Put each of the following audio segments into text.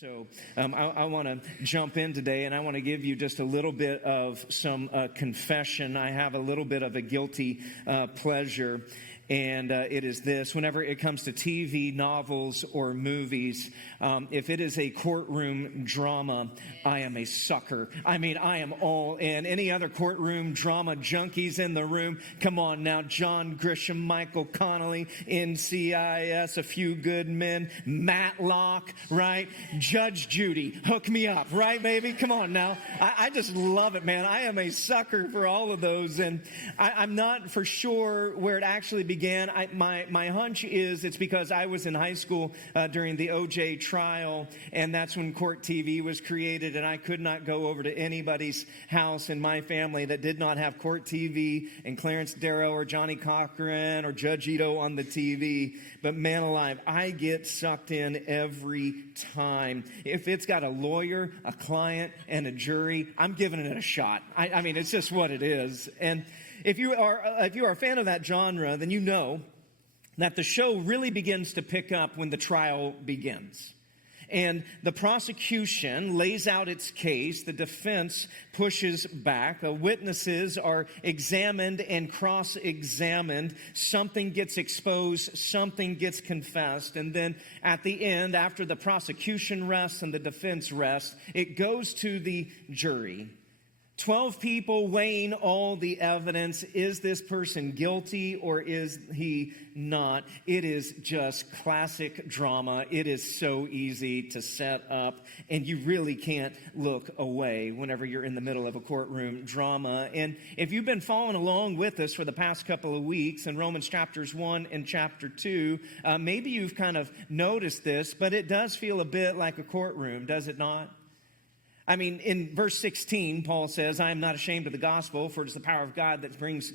So I want to jump in today, and I want to give you just a little bit of some confession. I have a little bit of a guilty pleasure, and it is this. Whenever it comes to TV, novels, or movies, if it is a courtroom drama, I am a sucker. I mean, I am all in. Any other courtroom drama junkies in the room? Come on now. John Grisham, Michael Connolly, NCIS, A Few Good Men, Matlock, right? Judge Judy, hook me up, right, baby? Come on now. I just love it, man. I am a sucker for all of those, and I'm not for sure where it actually began. My hunch is it's because I was in high school during the OJ trial, and that's when court TV was created, and I could not go over to anybody's house in my family that did not have court TV and Clarence Darrow or Johnny Cochran or Judge Ito on the TV. But man alive, I get sucked in every time. If it's got a lawyer, a client, and a jury, I'm giving it a shot. I mean, it's just what it is. And if you are a fan of that genre, then you know that the show really begins to pick up when the trial begins. And the prosecution lays out its case. The defense pushes back. Witnesses are examined and cross-examined. Something gets exposed. Something gets confessed. And then at the end, after the prosecution rests and the defense rests, it goes to the jury. 12 people weighing all the evidence. Is this person guilty or is he not? It is just classic drama. It is so easy to set up, and you really can't look away whenever you're in the middle of a courtroom drama. And if you've been following along with us for the past couple of weeks in Romans chapters 1 and chapter 2, maybe you've kind of noticed this, but it does feel a bit like a courtroom, does it not? I mean, in verse 16, Paul says, I am not ashamed of the gospel, for it is the power of God that brings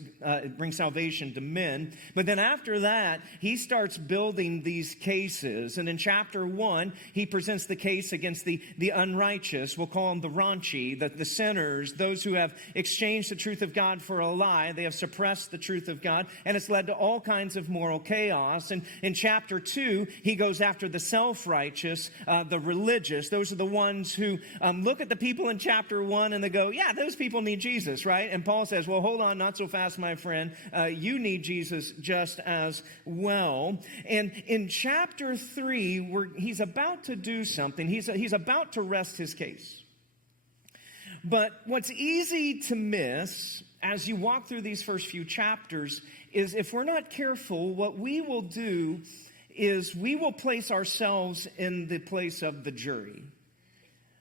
salvation to men. But then after that, he starts building these cases. And in chapter 1, he presents the case against the unrighteous. We'll call them the raunchy, the sinners, those who have exchanged the truth of God for a lie. They have suppressed the truth of God, and it's led to all kinds of moral chaos. And in chapter 2, he goes after the self-righteous, the religious. Those are the ones who look at the people in chapter 1 and they go, yeah, those people need Jesus, right? And Paul says, well, hold on, not so fast, my friend. You need Jesus just as well. And in chapter 3, he's about to do something. He's about to rest his case. But what's easy to miss as you walk through these first few chapters is if we're not careful, what we will do is we will place ourselves in the place of the jury.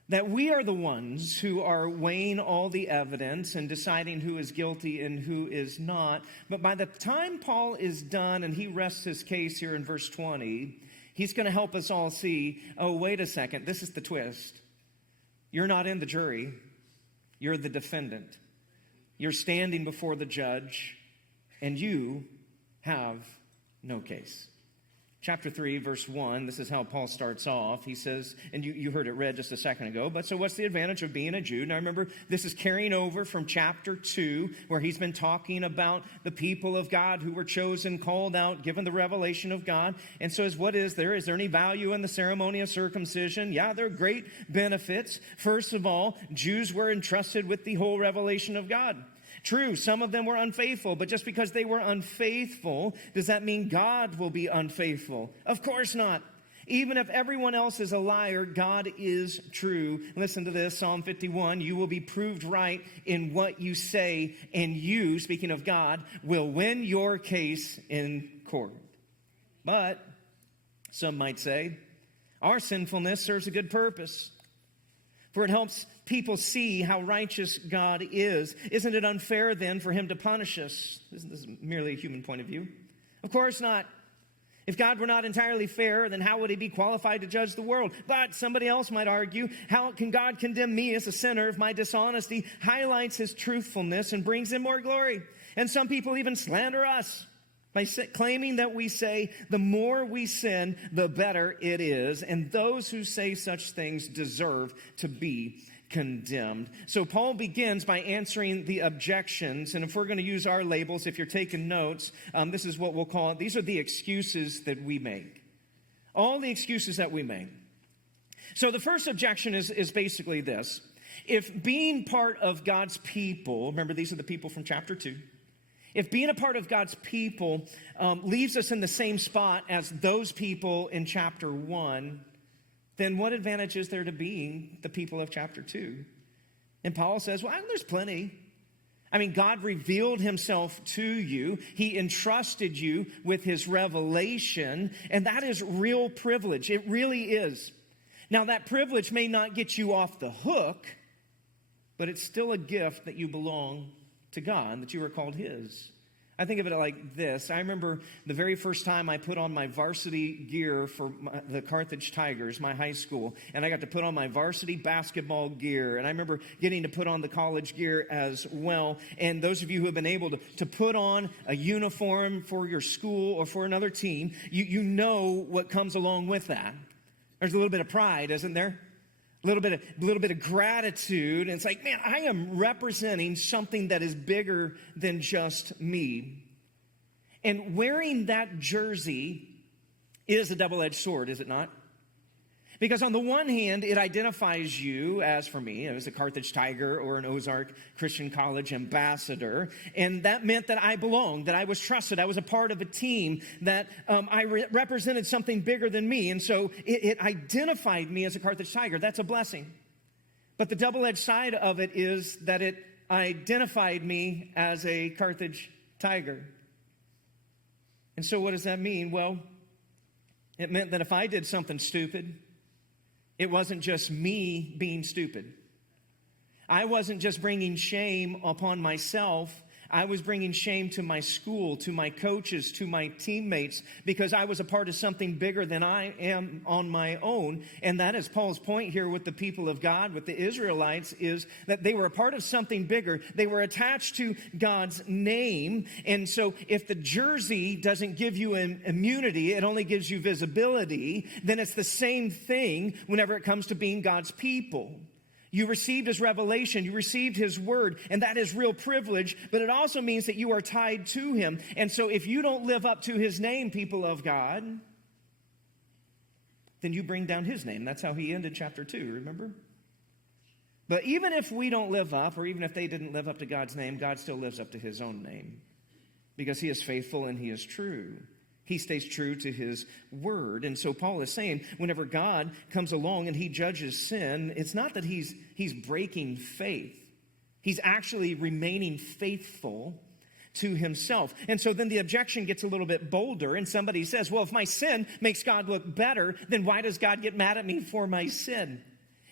That we are the ones who are weighing all the evidence and deciding who is guilty and who is not. But by the time Paul is done and he rests his case here in verse 20, he's going to help us all see, oh, wait a second, this is the twist. You're not in the jury. You're the defendant. You're standing before the judge, and you have no case. Chapter 3, verse 1, this is how Paul starts off. He says, and you heard it read just a second ago, but so what's the advantage of being a Jew? Now remember, this is carrying over from chapter 2, where he's been talking about the people of God who were chosen, called out, given the revelation of God. And so what is there? Is there any value in the ceremony of circumcision? Yeah, there are great benefits. First of all, Jews were entrusted with the whole revelation of God. True, some of them were unfaithful, but just because they were unfaithful, does that mean God will be unfaithful? Of course not. Even if everyone else is a liar, God is true. Listen to this, Psalm 51, you will be proved right in what you say, and you, speaking of God, will win your case in court. But, some might say, our sinfulness serves a good purpose. For it helps people see how righteous God is. Isn't it unfair then for him to punish us? Isn't this merely a human point of view? Of course not. If God were not entirely fair, then how would he be qualified to judge the world? But somebody else might argue, how can God condemn me as a sinner if my dishonesty highlights his truthfulness and brings him more glory? And some people even slander us by claiming that we say the more we sin, the better it is. And those who say such things deserve to be condemned. So Paul begins by answering the objections. And if we're going to use our labels, if you're taking notes, this is what we'll call it. These are the excuses that we make. All the excuses that we make. So the first objection is basically this. If being part of God's people, remember these are the people from chapter 2, if being a part of God's people leaves us in the same spot as those people in chapter 1, then what advantage is there to being the people of chapter 2? And Paul says, well, there's plenty. I mean, God revealed himself to you. He entrusted you with his revelation, and that is real privilege. It really is. Now, that privilege may not get you off the hook, but it's still a gift that you belong to God, that you are called his. I think of it like this. I remember the very first time I put on my varsity gear for the Carthage Tigers, my high school, and I got to put on my varsity basketball gear, and I remember getting to put on the college gear as well. And those of you who have been able to put on a uniform for your school or for another team, you know what comes along with that. There's a little bit of pride, isn't there? A little bit of gratitude. And it's like, man, I am representing something that is bigger than just me. And wearing that jersey is a double-edged sword, is it not? Because on the one hand, it identifies you, as for me, as a Carthage Tiger or an Ozark Christian College ambassador. And that meant that I belonged, that I was trusted. I was a part of a team, that I represented something bigger than me. And so it identified me as a Carthage Tiger. That's a blessing. But the double-edged side of it is that it identified me as a Carthage Tiger. And so what does that mean? Well, it meant that if I did something stupid, it wasn't just me being stupid. I wasn't just bringing shame upon myself. I was bringing shame to my school, to my coaches, to my teammates, because I was a part of something bigger than I am on my own. And that is Paul's point here with the people of God, with the Israelites, is that they were a part of something bigger. They were attached to God's name. And so if the jersey doesn't give you an immunity, it only gives you visibility, then it's the same thing whenever it comes to being God's people. You received his revelation, you received his word, and that is real privilege, but it also means that you are tied to him. And so if you don't live up to his name, people of God, then you bring down his name. That's how he ended chapter 2, remember? But even if we don't live up, or even if they didn't live up to God's name, God still lives up to his own name, because he is faithful and he is true. He stays true to his word. And so Paul is saying, whenever God comes along and he judges sin, it's not that he's breaking faith. He's actually remaining faithful to himself. And so then the objection gets a little bit bolder, and somebody says, well, if my sin makes God look better, then why does God get mad at me for my sin?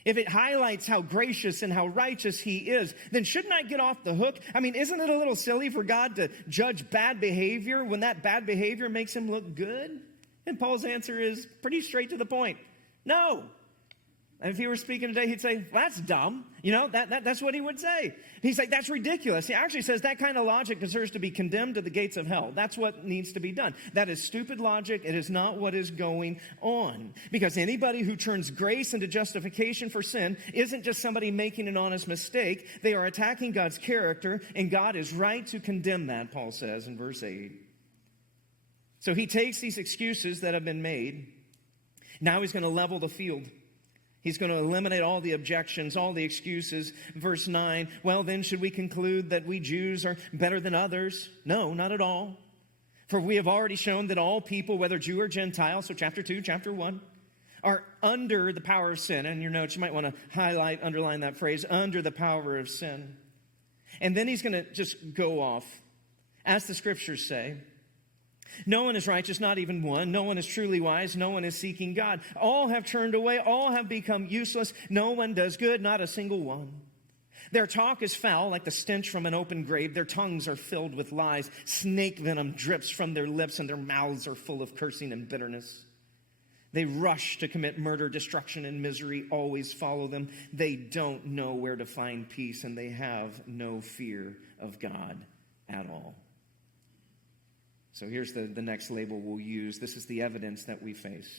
If it highlights how gracious and how righteous he is, then shouldn't I get off the hook? I mean, isn't it a little silly for God to judge bad behavior when that bad behavior makes him look good? And Paul's answer is pretty straight to the point. No. And if he were speaking today, he'd say, well, that's dumb. You know, that's what he would say. He's like, that's ridiculous. He actually says that kind of logic deserves to be condemned to the gates of hell. That's what needs to be done. That is stupid logic. It is not what is going on. Because anybody who turns grace into justification for sin isn't just somebody making an honest mistake. They are attacking God's character, and God is right to condemn that, Paul says in verse 8. So he takes these excuses that have been made. Now he's going to level the field. He's going to eliminate all the objections, all the excuses. Verse 9, well, then should we conclude that we Jews are better than others? No, not at all. For we have already shown that all people, whether Jew or Gentile, so chapter 2, chapter 1, are under the power of sin. And in your notes, you might want to highlight, underline that phrase, under the power of sin. And then he's going to just go off. As the scriptures say, no one is righteous, not even one. No one is truly wise. No one is seeking God. All have turned away. All have become useless. No one does good, not a single one. Their talk is foul, like the stench from an open grave. Their tongues are filled with lies. Snake venom drips from their lips, and their mouths are full of cursing and bitterness. They rush to commit murder, destruction, and misery always follow them. They don't know where to find peace, and they have no fear of God at all. So here's the next label we'll use. This is the evidence that we face.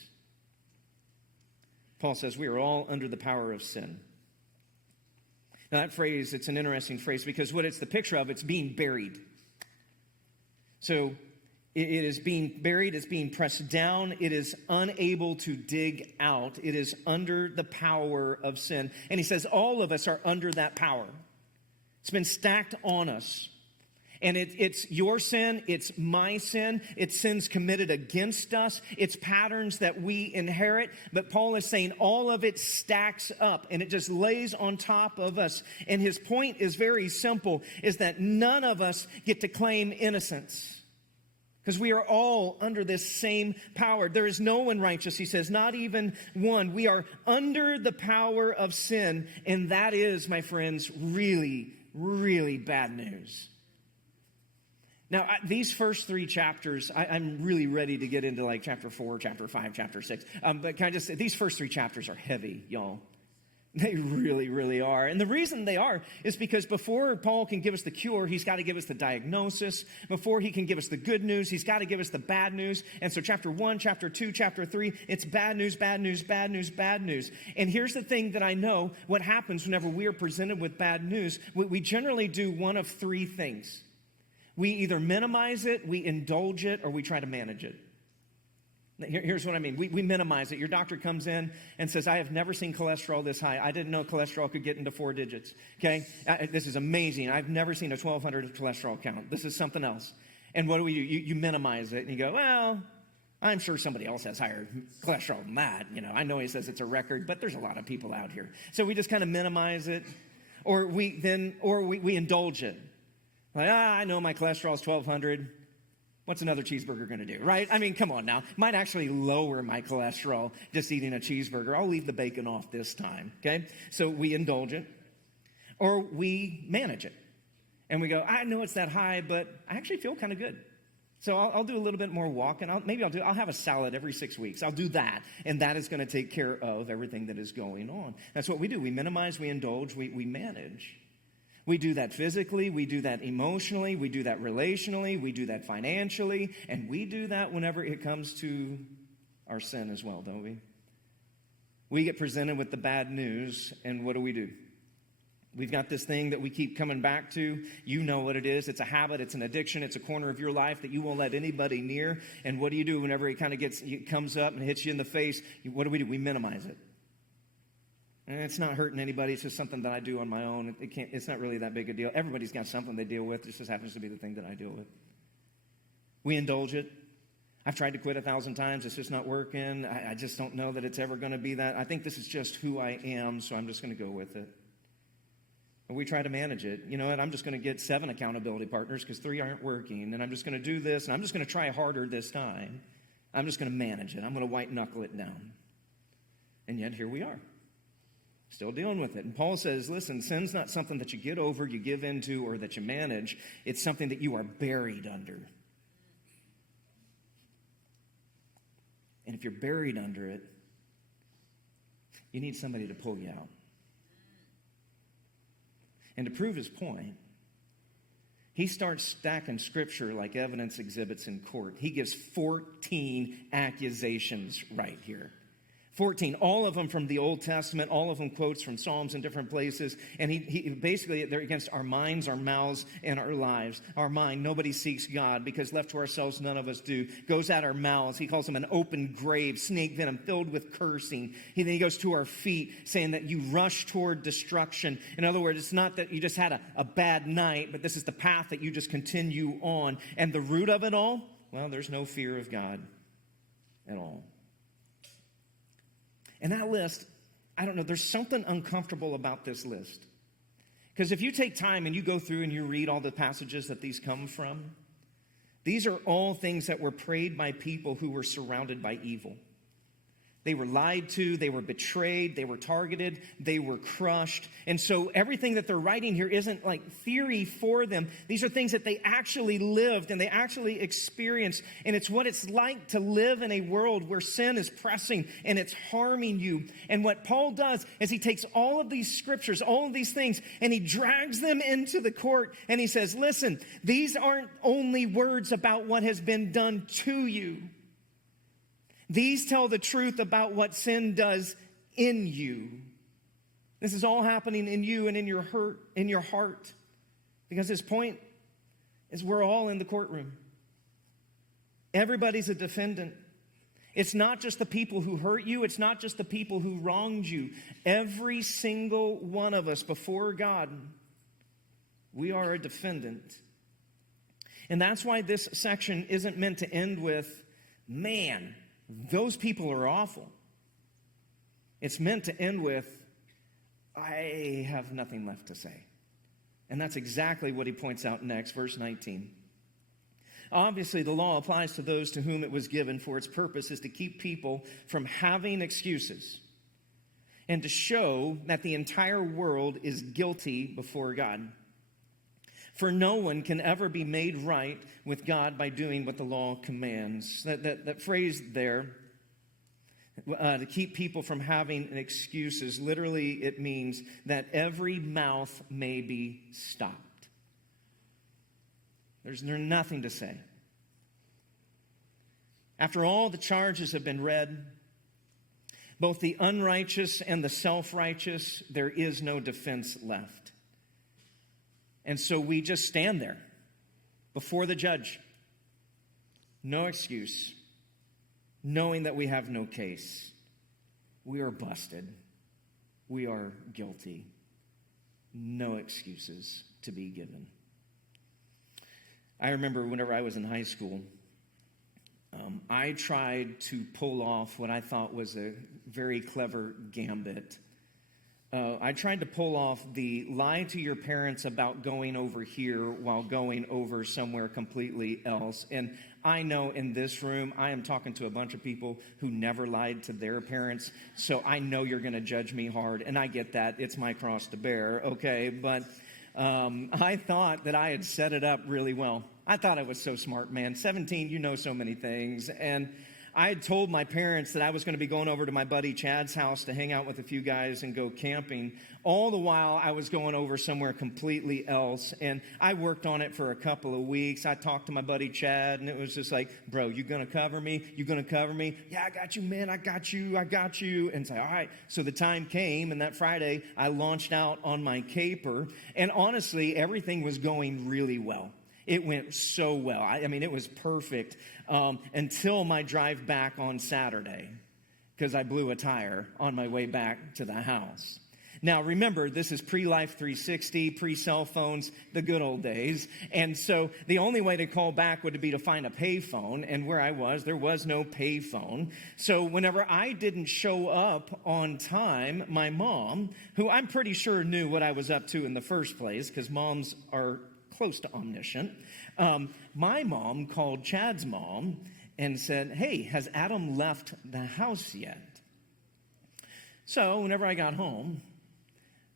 Paul says we are all under the power of sin. Now that phrase, it's an interesting phrase because what it's the picture of, it's being buried. So It is being buried, it's being pressed down, it is unable to dig out. It is under the power of sin. And he says all of us are under that power. It's been stacked on us. And it's your sin, it's my sin, it's sins committed against us, it's patterns that we inherit. But Paul is saying all of it stacks up and it just lays on top of us. And his point is very simple, is that none of us get to claim innocence. Because we are all under this same power. There is no one righteous, he says, not even one. We are under the power of sin. And that is, my friends, really, really bad news. Now, these first three chapters, I'm really ready to get into like chapter 4, chapter 5, chapter 6. But can I just say, these first three chapters are heavy, y'all. They really, really are. And the reason they are is because before Paul can give us the cure, he's got to give us the diagnosis. Before he can give us the good news, he's got to give us the bad news. And so chapter 1, chapter 2, chapter 3, it's bad news, bad news, bad news, bad news. And here's the thing that I know what happens whenever we are presented with bad news. We generally do one of three things. We either minimize it, we indulge it, or we try to manage it. Here's what I mean. We minimize it. Your doctor comes in and says, I have never seen cholesterol this high. I didn't know cholesterol could get into 4 digits. Okay? This is amazing. I've never seen a 1,200 cholesterol count. This is something else. And what do? You minimize it and you go, well, I'm sure somebody else has higher cholesterol than that. You know, I know he says it's a record, but there's a lot of people out here. So we just kind of minimize it, or we indulge it. Like, I know my cholesterol is 1,200. What's another cheeseburger going to do, right? I mean, come on now. Might actually lower my cholesterol just eating a cheeseburger. I'll leave the bacon off this time, okay? So we indulge it, or we manage it. And we go, I know it's that high, but I actually feel kind of good. So I'll do a little bit more walking. I'll have a salad every 6 weeks. I'll do that. And that is going to take care of everything that is going on. That's what we do. We minimize, we indulge, we manage. We do that physically, we do that emotionally, we do that relationally, we do that financially, and we do that whenever it comes to our sin as well, don't we? We get presented with the bad news, and what do? We've got this thing that we keep coming back to. You know what it is. It's a habit, it's an addiction, it's a corner of your life that you won't let anybody near. And what do whenever it comes up and hits you in the face? What do? We minimize it. And it's not hurting anybody. It's just something that I do on my own. It's not really that big a deal. Everybody's got something they deal with. This just happens to be the thing that I deal with. We indulge it. I've tried to quit 1,000 times. It's just not working. I just don't know that it's ever going to be that. I think this is just who I am, so I'm just going to go with it. And we try to manage it. You know what? I'm just going to get 7 accountability partners because 3 aren't working. And I'm just going to do this. And I'm just going to try harder this time. I'm just going to manage it. I'm going to white knuckle it down. And yet here we are. Still dealing with it. And Paul says, listen, sin's not something that you get over, you give into, or that you manage. It's something that you are buried under. And if you're buried under it, you need somebody to pull you out. And to prove his point, he starts stacking scripture like evidence exhibits in court. He gives 14 accusations right here. 14, all of them from the Old Testament, all of them quotes from Psalms in different places. And he basically, they're against our minds, our mouths, and our lives. Our mind, nobody seeks God because left to ourselves, none of us do. Goes at our mouths. He calls them an open grave, snake venom filled with cursing. Then he goes to our feet saying that you rush toward destruction. In other words, it's not that you just had a bad night, but this is the path that you just continue on. And the root of it all, well, there's no fear of God at all. And that list, I don't know, there's something uncomfortable about this list. Because if you take time and you go through and you read all the passages that these come from, these are all things that were prayed by people who were surrounded by evil. They were lied to, they were betrayed, they were targeted, they were crushed. And so everything that they're writing here isn't like theory for them. These are things that they actually lived and they actually experienced. And it's what it's like to live in a world where sin is pressing and it's harming you. And what Paul does is he takes all of these scriptures, all of these things, and he drags them into the court. And he says, listen, these aren't only words about what has been done to you. These tell the truth about what sin does in you. This is all happening in you and in your heart. Because his point is we're all in the courtroom. Everybody's a defendant. It's not just the people who hurt you. It's not just the people who wronged you. Every single one of us before God, we are a defendant. And that's why this section isn't meant to end with, man, those people are awful. It's meant to end with, I have nothing left to say. And that's exactly what he points out next, verse 19. Obviously, the law applies to those to whom it was given, for its purpose is to keep people from having excuses and to show that the entire world is guilty before God. For no one can ever be made right with God by doing what the law commands. That phrase there, to keep people from having excuses, literally it means that every mouth may be stopped. There's nothing to say. After all the charges have been read, both the unrighteous and the self-righteous, there is no defense left. And so we just stand there before the judge. No excuse, knowing that we have no case. We are busted. We are guilty. No excuses to be given. I remember whenever I was in high school, I tried to pull off what I thought was a very clever gambit. I tried to pull off the lie to your parents about going over here while going over somewhere completely else. And I know in this room, I am talking to a bunch of people who never lied to their parents. So I know you're going to judge me hard. And I get that. It's my cross to bear. Okay. But I thought that I had set it up really well. I thought I was so smart, man. 17, you know so many things. And I had told my parents that I was going to be going over to my buddy Chad's house to hang out with a few guys and go camping. All the while, I was going over somewhere completely else. And I worked on it for a couple of weeks. I talked to my buddy Chad, and it was just like, bro, you going to cover me? You going to cover me? Yeah, I got you, man. I got you. I got you. And say, all right. So the time came, and that Friday, I launched out on my caper. And honestly, everything was going really well. It went so well. I mean, it was perfect until my drive back on Saturday because I blew a tire on my way back to the house. Now, remember, this is pre-Life 360, pre-cell phones, the good old days. And so the only way to call back would be to find a payphone. And where I was, there was no payphone. So whenever I didn't show up on time, my mom, who I'm pretty sure knew what I was up to in the first place, because moms are close to omniscient. My mom called Chad's mom and said, hey, has Adam left the house yet? So whenever I got home,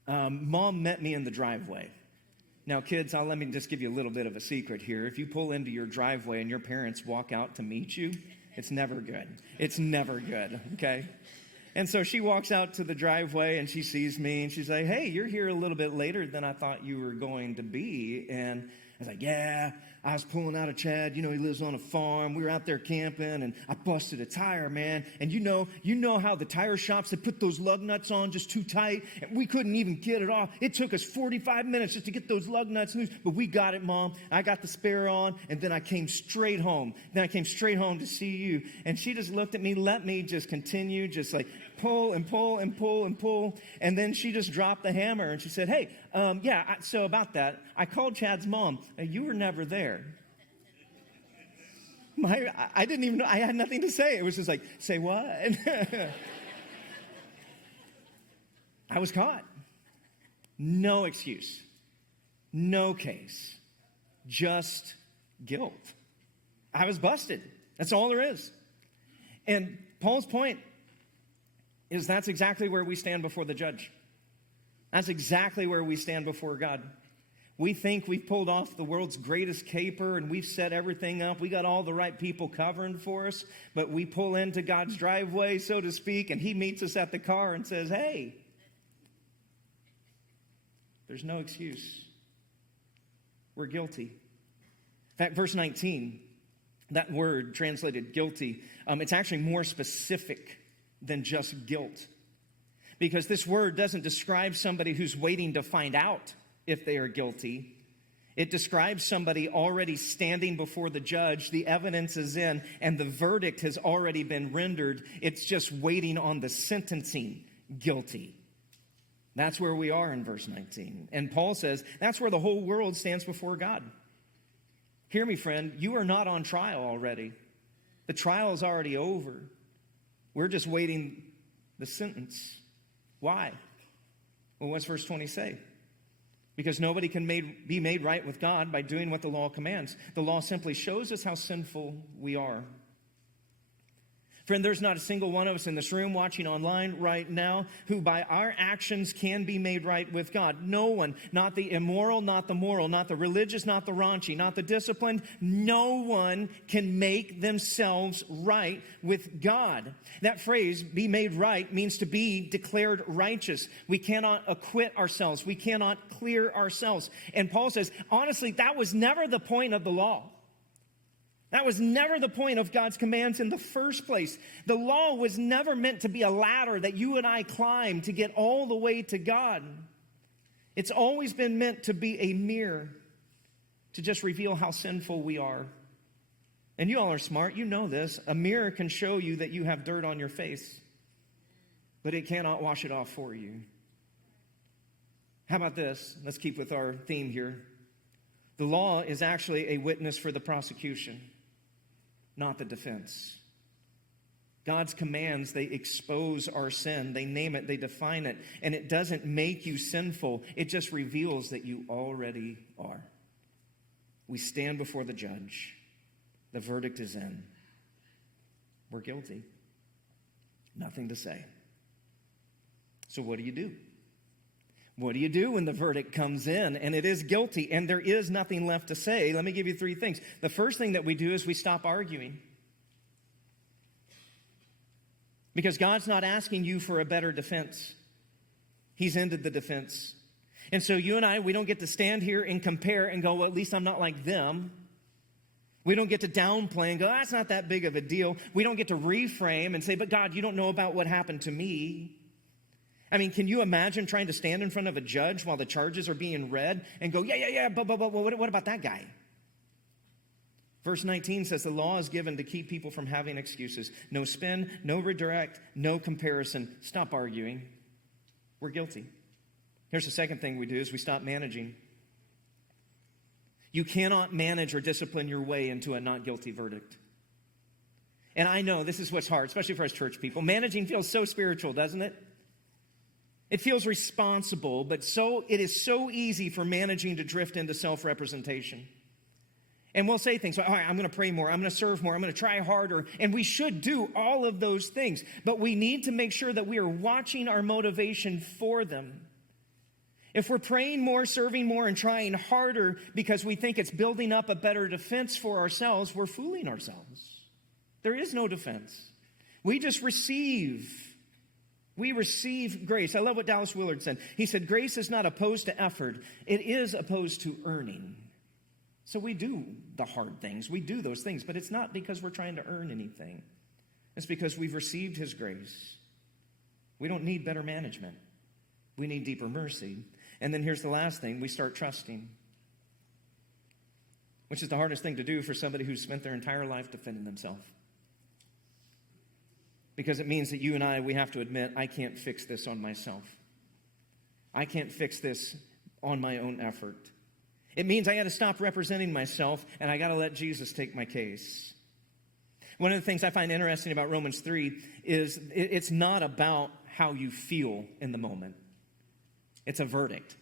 Mom met me in the driveway. Now, kids, let me just give you a little bit of a secret here. If you pull into your driveway and your parents walk out to meet you, it's never good. It's never good, okay? And so she walks out to the driveway and she sees me and she's like, hey, you're here a little bit later than I thought you were going to be. And I was like, yeah, I was pulling out of Chad. You know, he lives on a farm. We were out there camping and I busted a tire, man. And you know how the tire shops, they put those lug nuts on just too tight and we couldn't even get it off. It took us 45 minutes just to get those lug nuts loose, but we got it, Mom. I got the spare on and then I came straight home. Then I came straight home to see you. And she just looked at me, let me just continue, just like pull and pull and pull and pull. And then she just dropped the hammer and she said, hey, so about that, I called Chad's mom. You were never there. I didn't even know. I had nothing to say. It was just like, say what? I was caught. No excuse. No case. Just guilt. I was busted. That's all there is. And Paul's point is that's exactly where we stand before the judge. That's exactly where we stand before God. We think we've pulled off the world's greatest caper and we've set everything up. We got all the right people covering for us, but we pull into God's driveway, so to speak, and he meets us at the car and says, hey, there's no excuse. We're guilty. In fact, verse 19, that word translated guilty, it's actually more specific than just guilt. Because this word doesn't describe somebody who's waiting to find out if they are guilty. It describes somebody already standing before the judge. The evidence is in, and the verdict has already been rendered. It's just waiting on the sentencing. Guilty. That's where we are in verse 19. And Paul says that's where the whole world stands before God. Hear me, friend. You are not on trial already. The trial is already over. We're just waiting the sentence. Why? Well, what's verse 20 say? Because nobody can be made right with God by doing what the law commands. The law simply shows us how sinful we are. Friend, there's not a single one of us in this room watching online right now who by our actions can be made right with God. No one, not the immoral, not the moral, not the religious, not the raunchy, not the disciplined. No one can make themselves right with God. That phrase, be made right, means to be declared righteous. We cannot acquit ourselves. We cannot clear ourselves. And Paul says, honestly, that was never the point of the law. That was never the point of God's commands in the first place. The law was never meant to be a ladder that you and I climb to get all the way to God. It's always been meant to be a mirror to just reveal how sinful we are. And you all are smart. You know this. A mirror can show you that you have dirt on your face, but it cannot wash it off for you. How about this? Let's keep with our theme here. The law is actually a witness for the prosecution, not the defense. God's commands, they expose our sin. They name it, they define it. And it doesn't make you sinful. It just reveals that you already are. We stand before the judge. The verdict is in. We're guilty. Nothing to say. So what do you do? What do you do when the verdict comes in and it is guilty and there is nothing left to say? Let me give you three things. The first thing that we do is we stop arguing. Because God's not asking you for a better defense. He's ended the defense. And so you and I, we don't get to stand here and compare and go, well, at least I'm not like them. We don't get to downplay and go, that's not that big of a deal. We don't get to reframe and say, but God, you don't know about what happened to me. I mean, can you imagine trying to stand in front of a judge while the charges are being read and go, but what about that guy? Verse 19 says the law is given to keep people from having excuses. No spin, no redirect, no comparison. Stop arguing. We're guilty. Here's the second thing we do is we stop managing. You cannot manage or discipline your way into a not guilty verdict. And I know this is what's hard, especially for us church people. Managing feels so spiritual, doesn't it? It feels responsible, but it is so easy for managing to drift into self-representation. And we'll say things like, all right, I'm going to pray more, I'm going to serve more, I'm going to try harder. And we should do all of those things. But we need to make sure that we are watching our motivation for them. If we're praying more, serving more, and trying harder because we think it's building up a better defense for ourselves, we're fooling ourselves. There is no defense. We just receive. We receive grace. I love what Dallas Willard said. He said, grace is not opposed to effort. It is opposed to earning. So we do the hard things. We do those things. But it's not because we're trying to earn anything. It's because we've received His grace. We don't need better management. We need deeper mercy. And then here's the last thing. We start trusting. Which is the hardest thing to do for somebody who's spent their entire life defending themselves. Because it means that you and I, we have to admit, I can't fix this on myself. I can't fix this on my own effort. It means I got to stop representing myself and I got to let Jesus take my case. One of the things I find interesting about Romans 3 is it's not about how you feel in the moment. It's a verdict.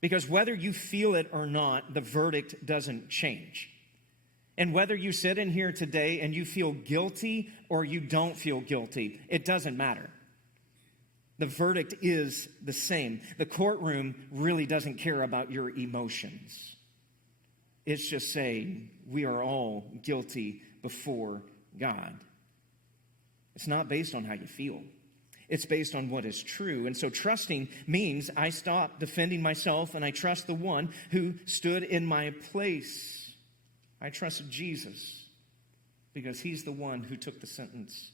Because whether you feel it or not, the verdict doesn't change. And whether you sit in here today and you feel guilty or you don't feel guilty, it doesn't matter. The verdict is the same. The courtroom really doesn't care about your emotions. It's just saying we are all guilty before God. It's not based on how you feel. It's based on what is true. And so trusting means I stop defending myself and I trust the one who stood in my place. I trust Jesus because He's the one who took the sentence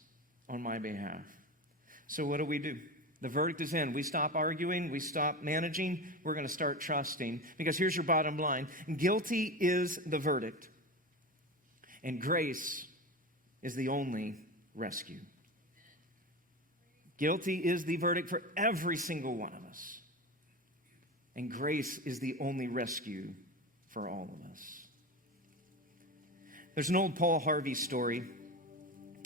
on my behalf. So what do? The verdict is in. We stop arguing. We stop managing. We're going to start trusting. Because here's your bottom line. Guilty is the verdict. And grace is the only rescue. Guilty is the verdict for every single one of us. And grace is the only rescue for all of us. There's an old Paul Harvey story.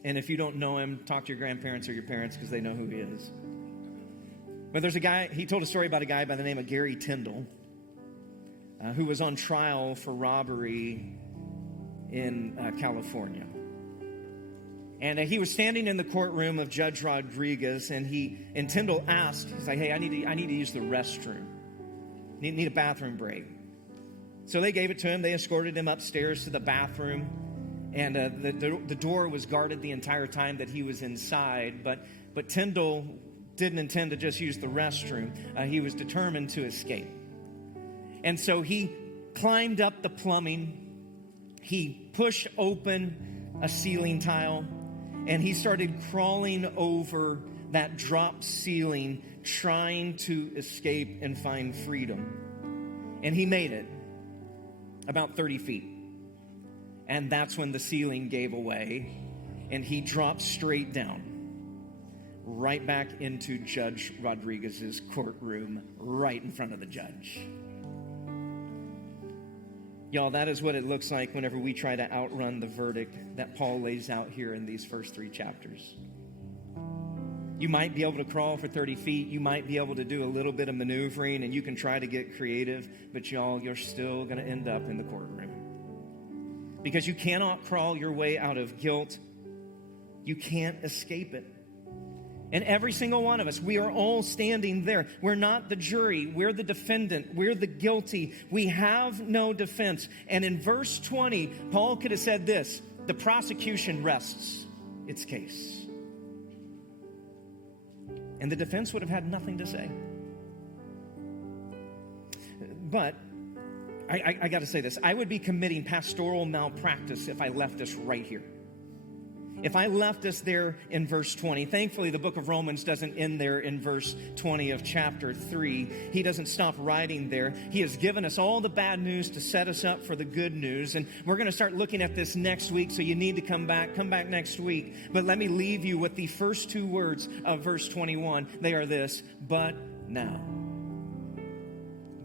And if you don't know him, talk to your grandparents or your parents because they know who he is. But there's a guy, he told a story about a guy by the name of Gary Tyndall who was on trial for robbery in California. And he was standing in the courtroom of Judge Rodriguez, and Tyndall asked, he's like, hey, I need to use the restroom. Need a bathroom break. So they gave it to him. They escorted him upstairs to the bathroom. And the door was guarded the entire time that he was inside. But Tyndall didn't intend to just use the restroom. He was determined to escape. And so he climbed up the plumbing. He pushed open a ceiling tile. And he started crawling over that drop ceiling, trying to escape and find freedom. And he made it about 30 feet. And that's when the ceiling gave away, and he dropped straight down, right back into Judge Rodriguez's courtroom, right in front of the judge. Y'all, that is what it looks like whenever we try to outrun the verdict that Paul lays out here in these first 3 chapters. You might be able to crawl for 30 feet. You might be able to do a little bit of maneuvering, and you can try to get creative, but y'all, you're still going to end up in the courtroom. Because you cannot crawl your way out of guilt. You can't escape it. And every single one of us, we are all standing there. We're not the jury. We're the defendant. We're the guilty. We have no defense. And in verse 20, Paul could have said this: the prosecution rests its case. And the defense would have had nothing to say. But I got to say this. I would be committing pastoral malpractice if I left us right here. If I left us there in verse 20, thankfully the book of Romans doesn't end there in verse 20 of chapter 3. He doesn't stop writing there. He has given us all the bad news to set us up for the good news. And we're going to start looking at this next week, so you need to come back next week. But let me leave you with the first 2 words of verse 21. They are this: but now.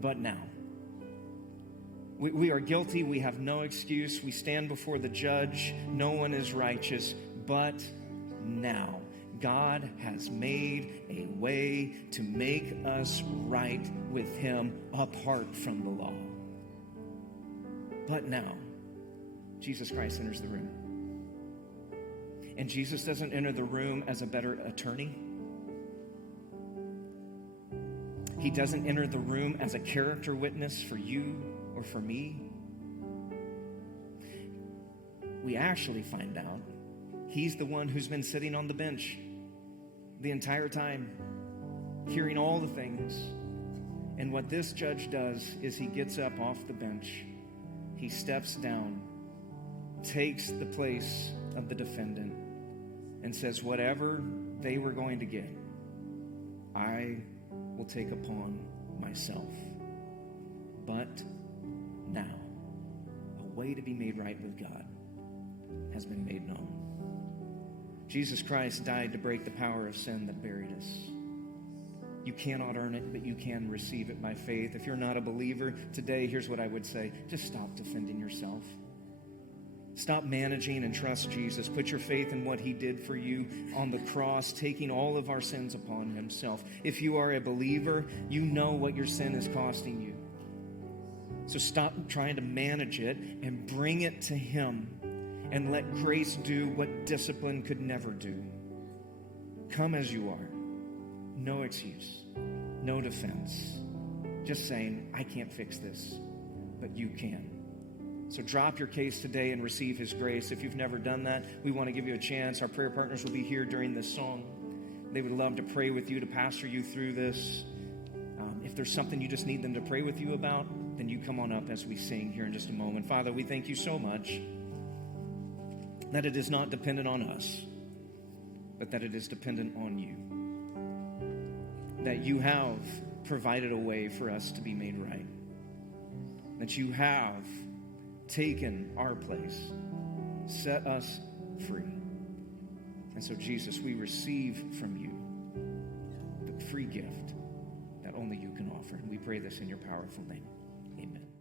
But now. We are guilty. We have no excuse. We stand before the judge. No one is righteous. But now, God has made a way to make us right with Him apart from the law. But now, Jesus Christ enters the room. And Jesus doesn't enter the room as a better attorney. He doesn't enter the room as a character witness for you or for me. We actually find out He's the one who's been sitting on the bench the entire time, hearing all the things. And what this judge does is he gets up off the bench, he steps down, takes the place of the defendant, and says, whatever they were going to get, I will take upon myself. But now, a way to be made right with God has been made known. Jesus Christ died to break the power of sin that buried us. You cannot earn it, but you can receive it by faith. If you're not a believer today, here's what I would say: just stop defending yourself. Stop managing and trust Jesus. Put your faith in what He did for you on the cross, taking all of our sins upon Himself. If you are a believer, you know what your sin is costing you. So stop trying to manage it and bring it to Him, and let grace do what discipline could never do. Come as you are. No excuse. No defense. Just saying, I can't fix this, but you can. So drop your case today and receive His grace. If you've never done that, we want to give you a chance. Our prayer partners will be here during this song. They would love to pray with you, to pastor you through this. If there's something you just need them to pray with you about, then you come on up as we sing here in just a moment. Father, we thank you so much that it is not dependent on us, but that it is dependent on you. that you have provided a way for us to be made right, that you have taken our place, set us free. And so, Jesus, we receive from you the free gift that only you can offer. And we pray this in your powerful name. Amen.